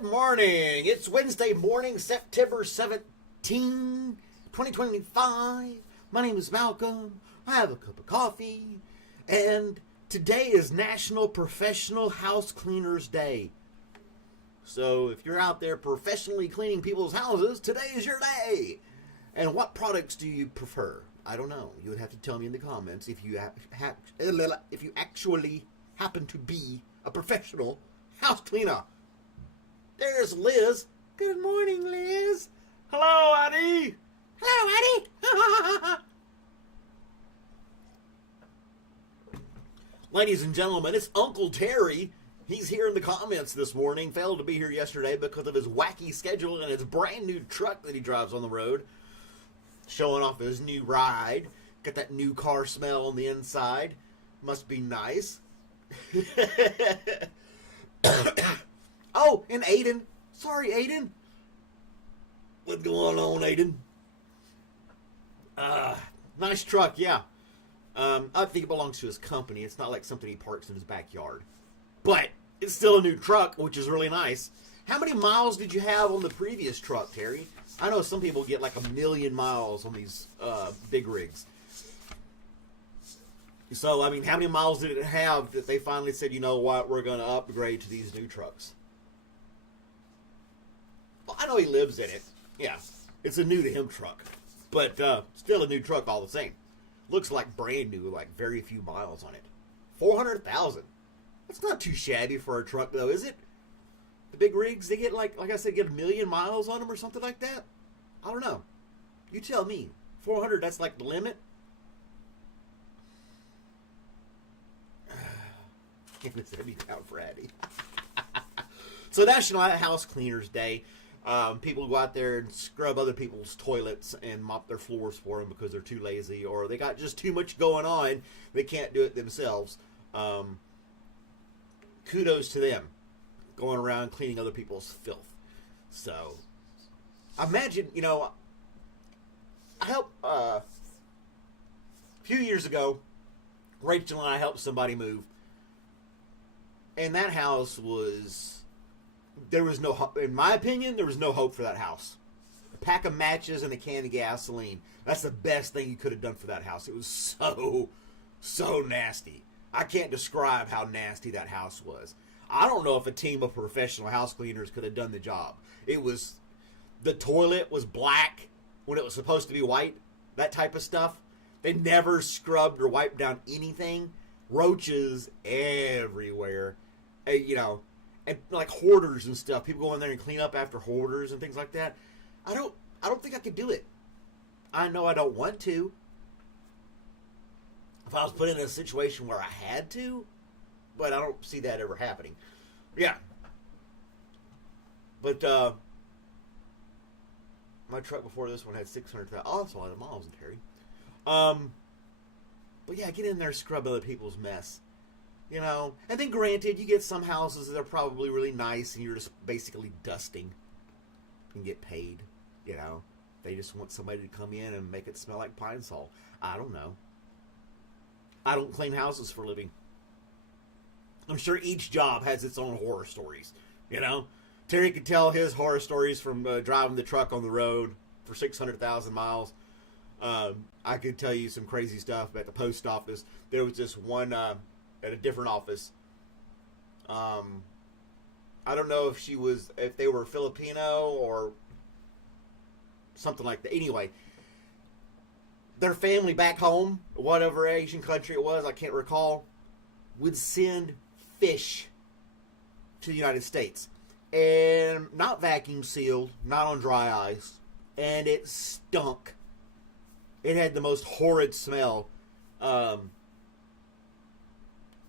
Good morning. It's Wednesday morning, September 17, 2025. My name is Malcolm. I have a cup of coffee. And today is National Professional House Cleaners Day. So if you're out there professionally cleaning people's houses, today is your day. And what products do you prefer? I don't know. You would have to tell me in the comments if you actually happen to be a professional house cleaner. There's Liz. Good morning, Liz. Hello, Addie. Hello, Addie. Ladies and gentlemen, it's Uncle Terry. He's here in the comments this morning. Failed to be here yesterday because of his wacky schedule and his brand new truck that he drives on the road. Showing off his new ride. Got that new car smell on the inside. Must be nice. Oh, and Aiden. Sorry, Aiden. What's going on, Aiden? Nice truck, yeah. I think it belongs to his company. It's not like something he parks in his backyard. But it's still a new truck, which is really nice. How many miles did you have on the previous truck, Terry? I know some people get like 1 million miles on these big rigs. So, I mean, how many miles did it have that they finally said, you know what, we're going to upgrade to these new trucks? Well, I know he lives in it. Yeah, it's a new to him truck. But still a new truck all the same. Looks like brand new, like very few miles on it. 400,000. That's not too shabby for a truck, though, is it? The big rigs, they get like I said, get 1 million miles on them or something like that? I don't know. You tell me. 400, that's like the limit? It's heavy down for Addie. So National House Cleaners Day. People go out there and scrub other people's toilets and mop their floors for them because they're too lazy or they got just too much going on. They can't do it themselves. Kudos to them. Going around cleaning other people's filth. So, imagine, I helped, a few years ago, Rachel and I helped somebody move. And that house was, there was no hope, in my opinion, there was no hope for that house. A pack of matches and a can of gasoline. That's the best thing you could have done for that house. It was so nasty. I can't describe how nasty that house was. I don't know if a team of professional house cleaners could have done the job. The toilet was black when it was supposed to be white. That type of stuff. They never scrubbed or wiped down anything. Roaches everywhere. And like hoarders and stuff. People go in there and clean up after hoarders and things like that. I don't think I could do it. I know I don't want to. If I was put in a situation where I had to, but I don't see that ever happening. Yeah. But my truck before this one had 600,000. Oh, that's a lot of miles in Terry. But yeah, get in there and scrub other people's mess. And then granted, you get some houses that are probably really nice and you're just basically dusting and get paid. They just want somebody to come in and make it smell like Pine Sol. I don't know. I don't clean houses for a living. I'm sure each job has its own horror stories. Terry could tell his horror stories from driving the truck on the road for 600,000 miles. I could tell you some crazy stuff at the post office. There was this one at a different office. I don't know if they were Filipino or something like that. Anyway, their family back home, whatever Asian country it was, I can't recall, would send fish to the United States. And not vacuum sealed, not on dry ice. And it stunk. It had the most horrid smell.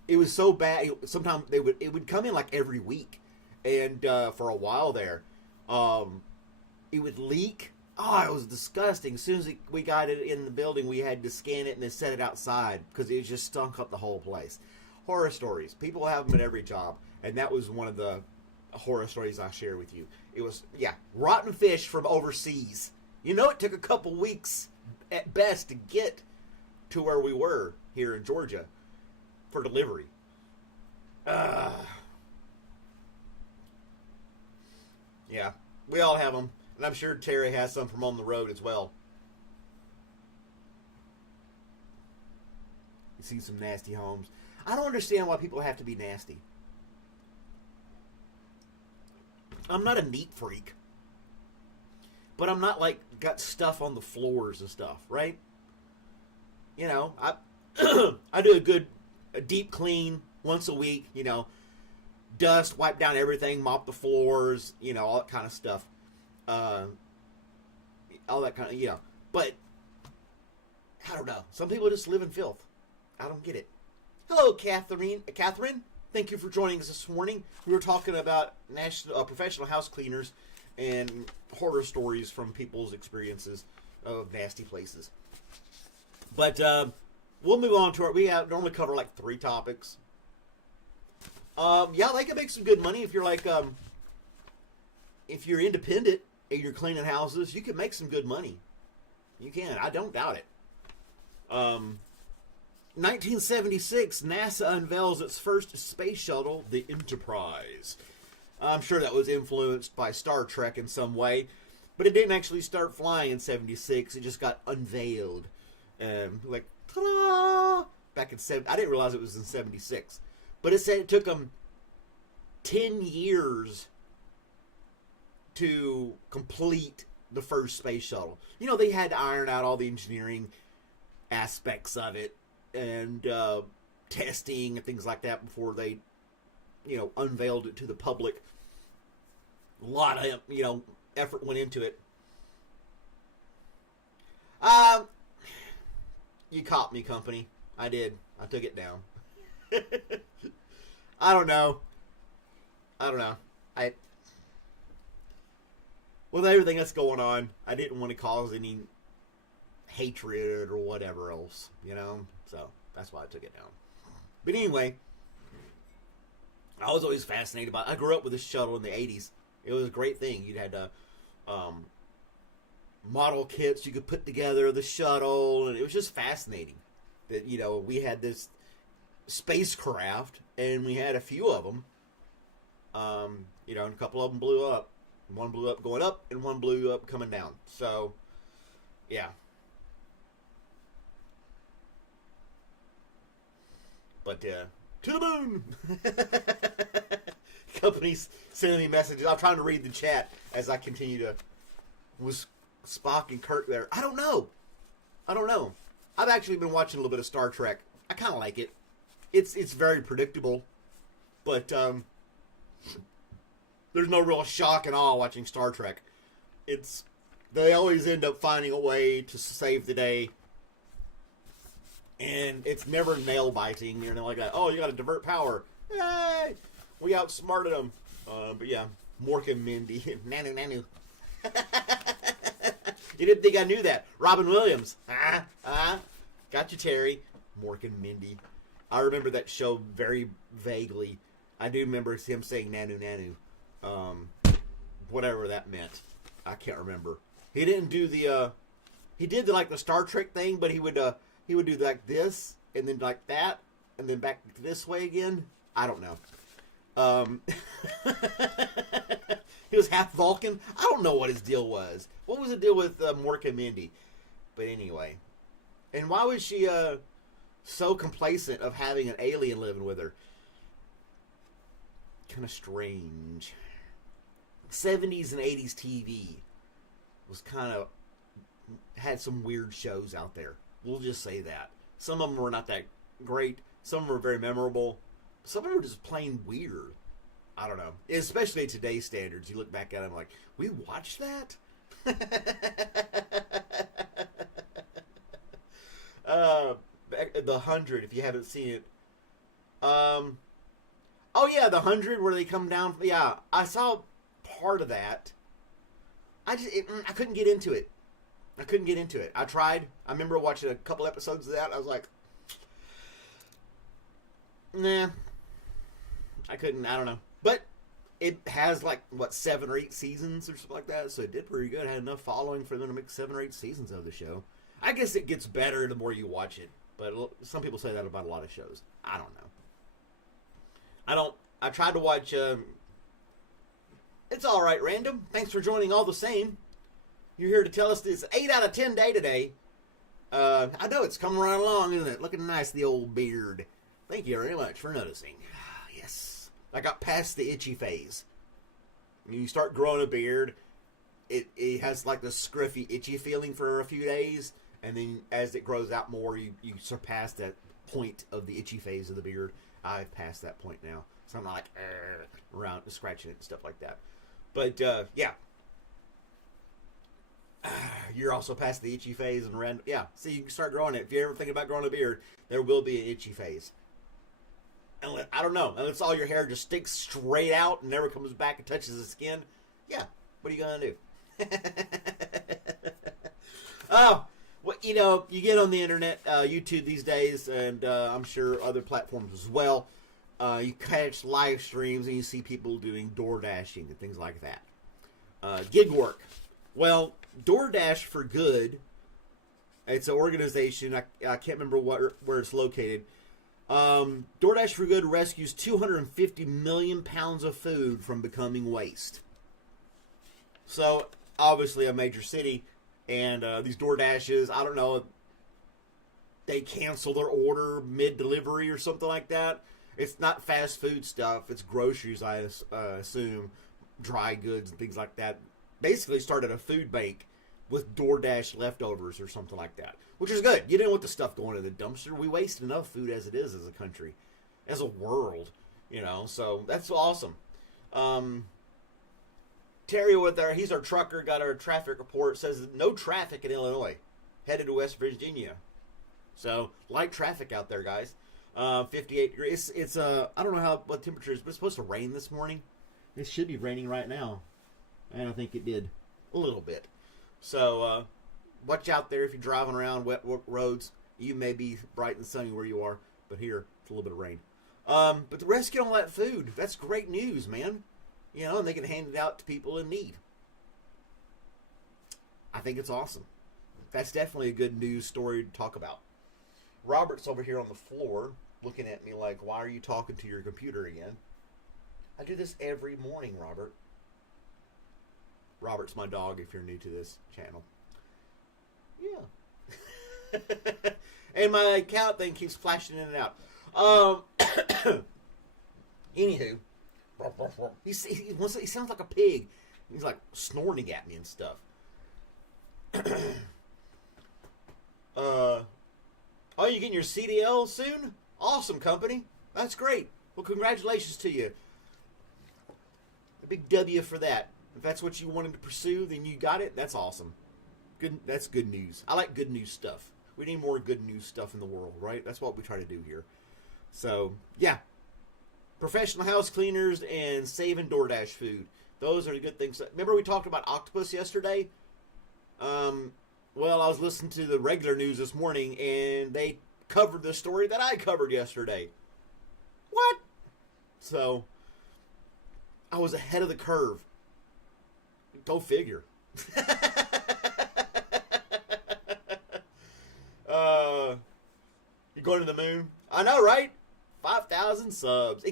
It was so bad. Sometimes it would come in like every week. And for a while there, it would leak. Oh, it was disgusting. As soon as we got it in the building, we had to scan it and then set it outside because it just stunk up the whole place. Horror stories. People have them at every job. And that was one of the horror stories I share with you. It was, rotten fish from overseas. It took a couple weeks at best to get to where we were here in Georgia for delivery. We all have them. And I'm sure Terry has some from on the road as well. You see some nasty homes. I don't understand why people have to be nasty. I'm not a neat freak. But I'm not like got stuff on the floors and stuff, right? You know, I I do a deep clean once a week, you know, dust, wipe down everything, mop the floors, you know, all that kind of stuff. All that kind of, you know. But, I don't know. Some people just live in filth. I don't get it. Hello, Catherine. Catherine, thank you for joining us this morning. We were talking about professional house cleaners and horror stories from people's experiences of nasty places. But we'll move on to it. We normally cover like 3 topics. Yeah, they can make some good money if you're like, if you're independent and you're cleaning houses, you can make some good money. You can. I don't doubt it. 1976, NASA unveils its first space shuttle, the Enterprise. I'm sure that was influenced by Star Trek in some way, but it didn't actually start flying in 76. It just got unveiled. Like, ta-da! Back in I didn't realize it was in 76. But it said it took them 10 years to complete the first space shuttle. You know, they had to iron out all the engineering aspects of it and testing and things like that before they, you know, unveiled it to the public. A lot of, you know, effort went into it. You caught me, company. I did. I took it down. I don't know. With everything that's going on, I didn't want to cause any hatred or whatever else, you know? So, that's why I took it down. But anyway, I was always fascinated by it. I grew up with this shuttle in the 80s. It was a great thing. You'd had model kits you could put together, the shuttle, and it was just fascinating that, you know, we had this spacecraft, and we had a few of them, you know, and a couple of them blew up. One blew up going up, and one blew up coming down. So, yeah. But, to the moon! Companies sending me messages. I'm trying to read the chat as I continue to... Was Spock and Kirk there? I don't know. I've actually been watching a little bit of Star Trek. I kind of like it. It's very predictable. But, there's no real shock and awe watching Star Trek. They always end up finding a way to save the day. And it's never nail-biting. You're like, oh, you got to divert power. Hey! We outsmarted them. But yeah, Mork and Mindy. Nanu. You didn't think I knew that. Robin Williams. Got you, Terry. Mork and Mindy. I remember that show very vaguely. I do remember him saying nanu. Whatever that meant. I can't remember. He didn't do he did the Star Trek thing, but he would do like this, and then like that, and then back this way again. I don't know. He was half Vulcan. I don't know what his deal was. What was the deal with Mork and Mindy? But anyway. And why was she so complacent of having an alien living with her? Kind of strange. 70s and 80s TV was had some weird shows out there. We'll just say that. Some of them were not that great. Some of them were very memorable. Some of them were just plain weird. I don't know. Especially at today's standards. You look back at them like, we watched that? The 100, if you haven't seen it. Oh yeah, the 100 where they come down. Yeah, I saw part of that. I couldn't get into it. I tried. I remember watching a couple episodes of that. I was like, nah. I couldn't. I don't know. But it has 7 or 8 seasons or something like that. So it did pretty good. It had enough following for them to make 7 or 8 seasons of the show. I guess it gets better the more you watch it. But some people say that about a lot of shows. I don't know. I tried to watch It's all right, Random. Thanks for joining all the same. You're here to tell us this 8 out of 10 day today. I know it's coming right along, isn't it? Looking nice, the old beard. Thank you very much for noticing. Yes. I got past the itchy phase. When you start growing a beard, it has like the scruffy, itchy feeling for a few days. And then as it grows out more, you surpass that point of the itchy phase of the beard. I've passed that point now. So I'm not like, around scratching it and stuff like that. But, yeah. You're also past the itchy phase and around, yeah. So you can start growing it. If you're ever thinking about growing a beard, there will be an itchy phase. And I don't know, unless all your hair just sticks straight out and never comes back and touches the skin. Yeah, what are you gonna do? Oh, well, you know, you get on the internet, YouTube these days, and I'm sure other platforms as well. You catch live streams and you see people doing door dashing and things like that. Gig work. Well, DoorDash for Good, it's an organization, I can't remember where it's located. DoorDash for Good rescues 250 million pounds of food from becoming waste. So, obviously a major city, and these DoorDashes, I don't know, they cancel their order mid-delivery or something like that. It's not fast food stuff, it's groceries, I assume, dry goods and things like that. Basically started a food bank with DoorDash leftovers or something like that, which is good. You didn't want the stuff going in the dumpster. We waste enough food as it is as a country, as a world, you know, so that's awesome. Terry with our, he's our trucker, got our traffic report, says no traffic in Illinois, headed to West Virginia. So, light traffic out there, guys. 58 degrees. It's I don't know what temperature is, but it's supposed to rain this morning. It should be raining right now. And I think it did a little bit. So, watch out there if you're driving around wet roads. You may be bright and sunny where you are, but here, it's a little bit of rain. But the rescue all that food, that's great news, man. You know, and they can hand it out to people in need. I think it's awesome. That's definitely a good news story to talk about. Robert's over here on the floor looking at me like, why are you talking to your computer again? I do this every morning, Robert. Robert's my dog if you're new to this channel. Yeah. And my account thing keeps flashing in and out. Anywho. He sounds like a pig. He's like snorting at me and stuff. Oh, you getting your CDL soon? Awesome, company. That's great. Well, congratulations to you. A big W for that. If that's what you wanted to pursue, then you got it. That's awesome. Good. That's good news. I like good news stuff. We need more good news stuff in the world, right? That's what we try to do here. So, yeah. Professional house cleaners and saving DoorDash food. Those are the good things. Remember we talked about octopus yesterday? Well, I was listening to the regular news this morning, and they covered the story that I covered yesterday. What? So, I was ahead of the curve. Go figure. You're going to the moon? I know, right? 5,000 subs.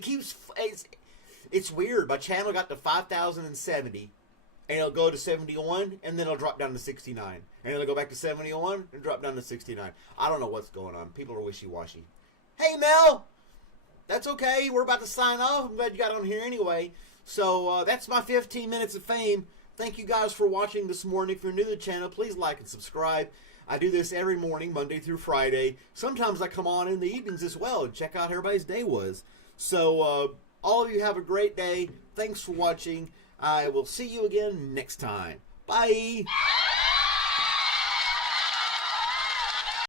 It's weird. My channel got to 5,070, and it'll go to 71, and then it'll drop down to 69. And it'll go back to 71 and drop down to 69. I don't know what's going on. People are wishy-washy. Hey, Mel! That's okay. We're about to sign off. I'm glad you got on here anyway. So, that's my 15 minutes of fame. Thank you guys for watching this morning. If you're new to the channel, please like and subscribe. I do this every morning, Monday through Friday. Sometimes I come on in the evenings as well and check out how everybody's day was. So, all of you have a great day. Thanks for watching. I will see you again next time. Bye!